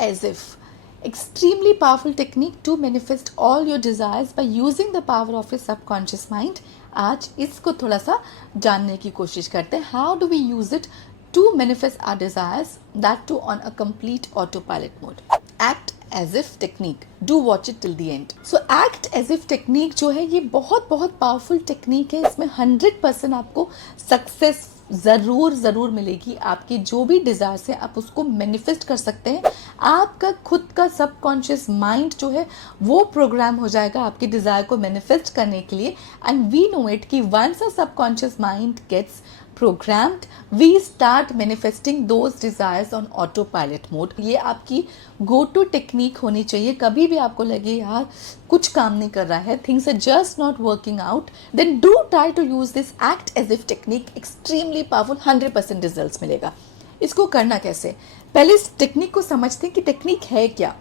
as if. Extremely powerful technique to manifest all your desires by using the power of your subconscious mind. आज इसको थोड़ा सा जानने की कोशिश करते हैं. How do we use it to manifest our desires, that too on a complete autopilot mode? Act as if technique. Do watch it till the end. So act as if technique जो है ये बहुत बहुत powerful technique है. इसमें 100% आपको success ज़रूर मिलेगी. आपके जो भी डिज़ायर्स है आप उसको मैनिफेस्ट कर सकते हैं. आपका खुद का सबकॉन्शियस माइंड जो है वो प्रोग्राम हो जाएगा आपके डिज़ायर को मैनिफेस्ट करने के लिए. एंड वी नो इट कि once a subconscious mind gets programmed, we start manifesting those desires on autopilot mode. ये आपकी go to टेक्निक होनी चाहिए. कभी भी आपको लगे यार कुछ काम नहीं कर रहा है, things are just not working out, then do try to use this act as if technique. extremely powerful, 100% results मिलेगा. इसको करना कैसे? पहले इस टेक्निक को समझते हैं कि टेक्निक है क्या.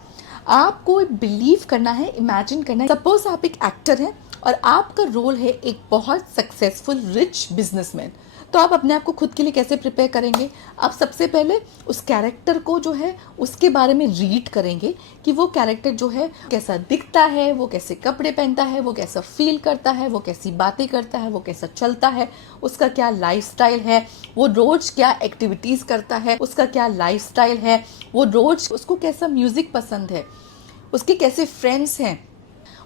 आपको बिलीव करना है, इमेजिन करना है. सपोज आप एक एक्टर हैं और आपका रोल है एक बहुत सक्सेसफुल रिच बिजनेसमैन. तो आप अपने आप को खुद के लिए कैसे प्रिपेयर करेंगे? आप सबसे पहले उस कैरेक्टर को जो है उसके बारे में रीड करेंगे कि वो कैरेक्टर जो है कैसा दिखता है, वो कैसे कपड़े पहनता है, वो कैसा फील करता है, वो कैसी बातें करता है, वो कैसा चलता है, उसका क्या लाइफस्टाइल है, वो रोज क्या एक्टिविटीज़ करता है, उसका क्या लाइफस्टाइल है, वो रोज उसको कैसा म्यूज़िक पसंद है, उसके कैसे फ्रेंड्स हैं,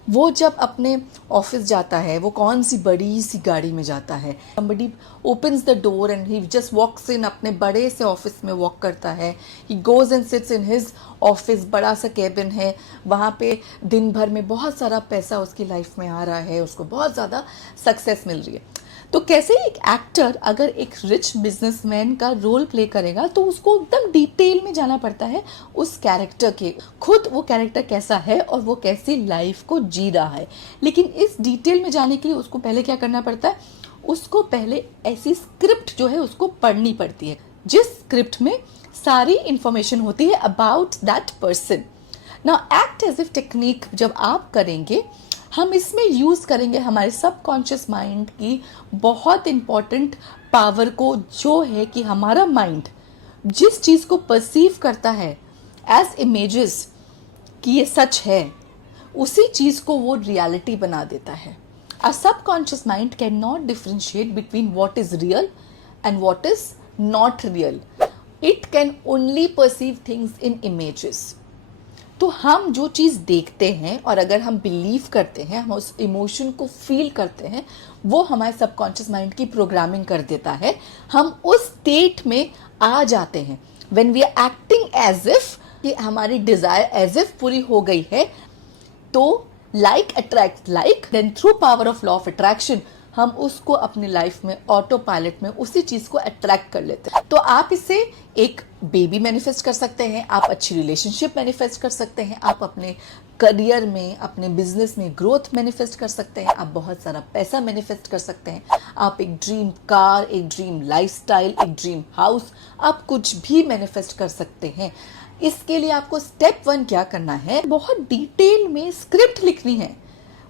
वो जब अपने ऑफिस जाता है वो कौन सी बड़ी सी गाड़ी में जाता है. somebody opens the door and he just walks in. अपने बड़े से ऑफिस में वॉक करता है. he goes and sits in his office. बड़ा सा कैबिन है, वहाँ पे दिन भर में बहुत सारा पैसा उसकी लाइफ में आ रहा है, उसको बहुत ज़्यादा सक्सेस मिल रही है. तो कैसे एक एक्टर अगर एक रिच बिजनेसमैन का रोल प्ले करेगा तो उसको एकदम डिटेल में जाना पड़ता है उस कैरेक्टर के, खुद वो कैरेक्टर कैसा है और वो कैसी लाइफ को जी रहा है. लेकिन इस डिटेल में जाने के लिए उसको पहले क्या करना पड़ता है? उसको पहले ऐसी स्क्रिप्ट जो है उसको पढ़नी पड़ती है जिस स्क्रिप्ट में सारी इंफॉर्मेशन होती है about that person. Now act as if technique जब आप करेंगे, हम इसमें यूज़ करेंगे हमारे सबकॉन्शियस माइंड की बहुत इम्पॉर्टेंट पावर को, जो है कि हमारा माइंड जिस चीज़ को परसीव करता है एज इमेजेस कि ये सच है, उसी चीज़ को वो रियलिटी बना देता है. Our subconscious mind can not differentiate between what is real and what is not real. It can only perceive things in images. तो हम जो चीज़ देखते हैं और अगर हम बिलीव करते हैं, हम उस इमोशन को फील करते हैं, वो हमारे सबकॉन्शियस माइंड की प्रोग्रामिंग कर देता है. हम उस स्टेट में आ जाते हैं when we are acting as if कि हमारी डिज़ायर एज इफ पूरी हो गई है. तो like attract like, then through power of law of attraction हम उसको अपनी लाइफ में ऑटो पायलट में उसी चीज़ को अट्रैक्ट कर लेते हैं. तो आप इससे एक बेबी मैनिफेस्ट कर सकते हैं, आप अच्छी रिलेशनशिप मैनिफेस्ट कर सकते हैं, आप अपने करियर में, अपने बिजनेस में ग्रोथ मैनिफेस्ट कर सकते हैं, आप बहुत सारा पैसा मैनिफेस्ट कर सकते हैं, आप एक ड्रीम कार, एक ड्रीम लाइफस्टाइल, एक ड्रीम हाउस, आप कुछ भी मैनिफेस्ट कर सकते हैं. इसके लिए आपको स्टेप 1 क्या करना है? बहुत डिटेल में स्क्रिप्ट लिखनी है.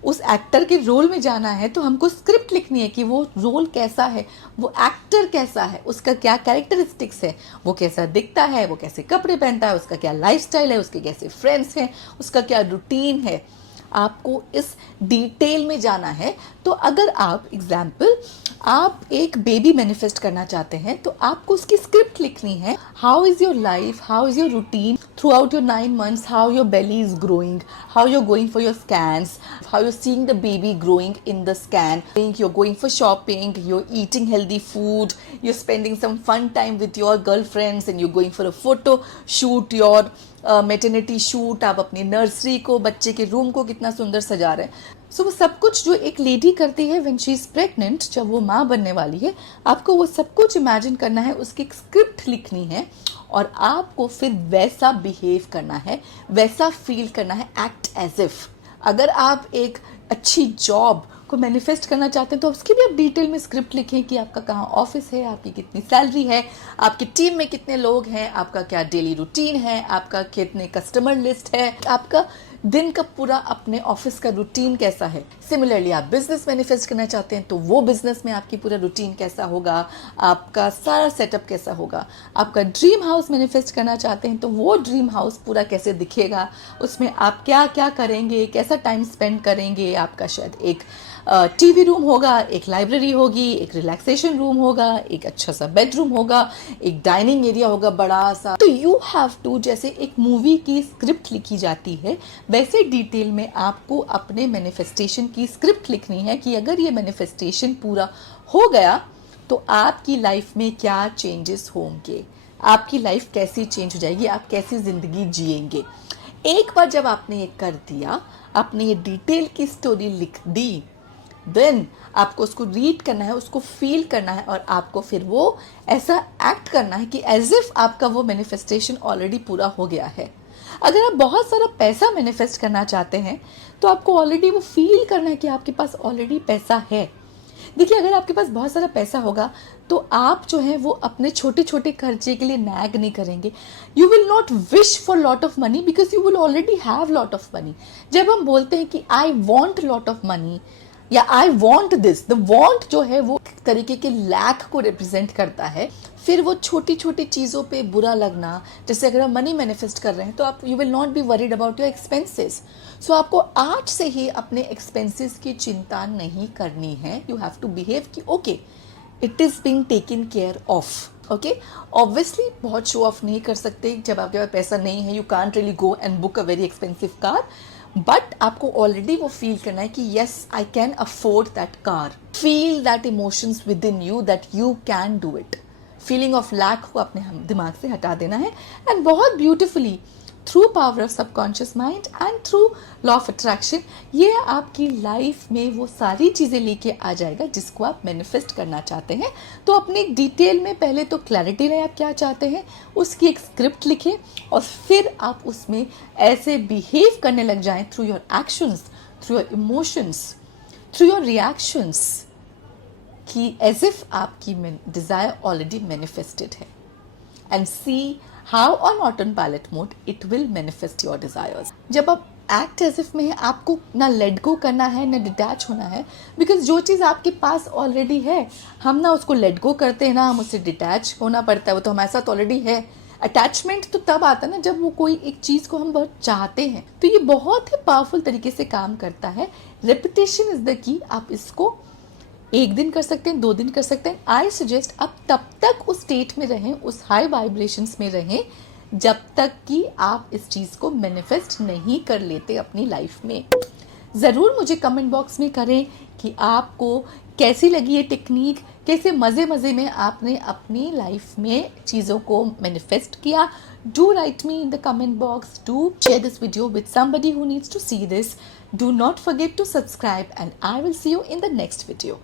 उस एक्टर के रोल में जाना है तो हमको स्क्रिप्ट लिखनी है कि वो रोल कैसा है, वो एक्टर कैसा है, उसका क्या कैरेक्टरिस्टिक्स है, वो कैसा दिखता है, वो कैसे कपड़े पहनता है, उसका क्या लाइफस्टाइल है, उसके कैसे फ्रेंड्स हैं, उसका क्या रूटीन है. आपको इस डिटेल में जाना है. तो अगर आप एग्जाम्पल आप एक बेबी मैनिफेस्ट करना चाहते हैं तो आपको उसकी स्क्रिप्ट लिखनी है. How is your life, how is your routine through out your 9 months, how your belly is growing, how you're going for your scans, how you're seeing the baby growing in the scan, you're going for shopping, you're eating healthy food, you're spending some fun time with your girlfriends and you're going for a photo shoot, your maternity shoot, आप अपनी nursery को, बच्चे के room को कितना सुंदर सजा रहे हैं. सो वो सब कुछ जो एक लेडी करती है व्हेन शी इज़ प्रेग्नेंट, जब वो माँ बनने वाली है, आपको वो सब कुछ इमेजिन करना है, उसकी एक स्क्रिप्ट लिखनी है और आपको फिर वैसा बिहेव करना है, वैसा फील करना है, एक्ट एज इफ. अगर आप एक अच्छी जॉब को मैनिफेस्ट करना चाहते हैं तो उसकी भी आप डिटेल में स्क्रिप्ट लिखें कि आपका कहाँ ऑफिस है, आपकी कितनी सैलरी है, आपकी टीम में कितने लोग हैं, आपका क्या डेली रूटीन है, आपका कितने कस्टमर लिस्ट है, आपका दिन का पूरा अपने ऑफिस का रूटीन कैसा है। सिमिलरली आप बिजनेस मैनिफेस्ट करना चाहते हैं तो वो बिजनेस में आपकी पूरा रूटीन कैसा होगा, आपका सारा सेटअप कैसा होगा। आपका ड्रीम हाउस मैनिफेस्ट करना चाहते हैं तो वो ड्रीम हाउस पूरा कैसे दिखेगा, उसमें आप क्या क्या करेंगे, कैसा टाइम स्पेंड करेंगे। आपका शायद एक टीवी रूम होगा, एक लाइब्रेरी होगी, एक रिलैक्सेशन रूम होगा, एक अच्छा सा बेडरूम होगा, एक डाइनिंग एरिया होगा बड़ा सा। तो यू हैव टू, जैसे एक मूवी की स्क्रिप्ट लिखी जाती है वैसे डिटेल में आपको अपने मैनिफेस्टेशन की स्क्रिप्ट लिखनी है कि अगर ये मैनिफेस्टेशन पूरा हो गया तो आपकी लाइफ में क्या चेंजेस होंगे, आपकी लाइफ कैसी चेंज हो जाएगी, आप कैसी जिंदगी जिएंगे। एक बार जब आपने ये कर दिया, आपने ये डिटेल की स्टोरी लिख दी, देन आपको उसको रीड करना है, उसको फील करना है और आपको फिर वो ऐसा एक्ट करना है कि एज इफ आपका वो मैनिफेस्टेशन ऑलरेडी पूरा हो गया है। अगर आप बहुत सारा पैसा मैनिफेस्ट करना चाहते हैं तो आपको ऑलरेडी वो फील करना है कि आपके पास ऑलरेडी पैसा है। देखिए, अगर आपके पास बहुत सारा पैसा होगा तो आप जो है वो अपने छोटे छोटे खर्चे के लिए नैग नहीं करेंगे। You will not wish for lot of money because you will already have lot of money. जब हम बोलते हैं कि I want lot of money या I want this, the want जो है वो तरीके के लैक को रिप्रेजेंट करता है। फिर वो छोटी छोटी चीज़ों पे बुरा लगना, जैसे अगर आप मनी मैनिफेस्ट कर रहे हैं तो आप you will not be worried about your expenses. So आपको आज से ही अपने एक्सपेंसेस की चिंता नहीं करनी है। यू हैव टू बिहेव कि okay, it is being taken care of. Okay, obviously बहुत शो ऑफ नहीं कर सकते जब आपके पास पैसा नहीं है। You can't really go and book a very expensive car, but आपको ऑलरेडी वो फील करना है कि yes I can afford that car. Feel that emotions within you that you can do it. Feeling of lack को अपने दिमाग से हटा देना है एंड बहुत beautifully through power of subconscious mind and through law of attraction ये आपकी लाइफ में वो सारी चीज़ें लेके आ जाएगा जिसको आप मैनिफेस्ट करना चाहते हैं। तो अपने डिटेल में पहले तो क्लैरिटी रहे आप क्या चाहते हैं, उसकी एक स्क्रिप्ट लिखें और फिर आप उसमें ऐसे बिहेव करने लग जाएं through your actions, through your emotions, through your reactions कि एज इफ आपकी डिज़ायर ऑलरेडी मैनिफेस्टेड है and see how on auto pilot mode it will manifest your desires. जब आप एक्ट एज इफ में है, आपको ना लेट गो करना है ना डिटैच होना है, बिकॉज जो चीज़ आपके पास ऑलरेडी है हम ना उसको लेट गो करते हैं ना हम उससे डिटैच होना पड़ता है, वो तो हमारे साथ ऑलरेडी है। अटैचमेंट तो तब आता है ना जब वो कोई एक चीज़ को हम बहुत चाहते हैं। तो ये बहुत ही पावरफुल तरीके से काम करता है। Repetition is the key. आप इसको एक दिन कर सकते हैं, 2 दिन कर सकते हैं। आई सजेस्ट आप तब तक उस स्टेट में रहें, उस हाई वाइब्रेशंस में रहें जब तक कि आप इस चीज़ को मैनिफेस्ट नहीं कर लेते अपनी लाइफ में। ज़रूर मुझे कमेंट बॉक्स में करें कि आपको कैसी लगी ये टेक्निक, कैसे मज़े मज़े में आपने अपनी लाइफ में चीज़ों को मैनिफेस्ट किया। Do right me in the comment box, do share this video with somebody who needs to see this. Do not forget to subscribe and I will see you in the next video.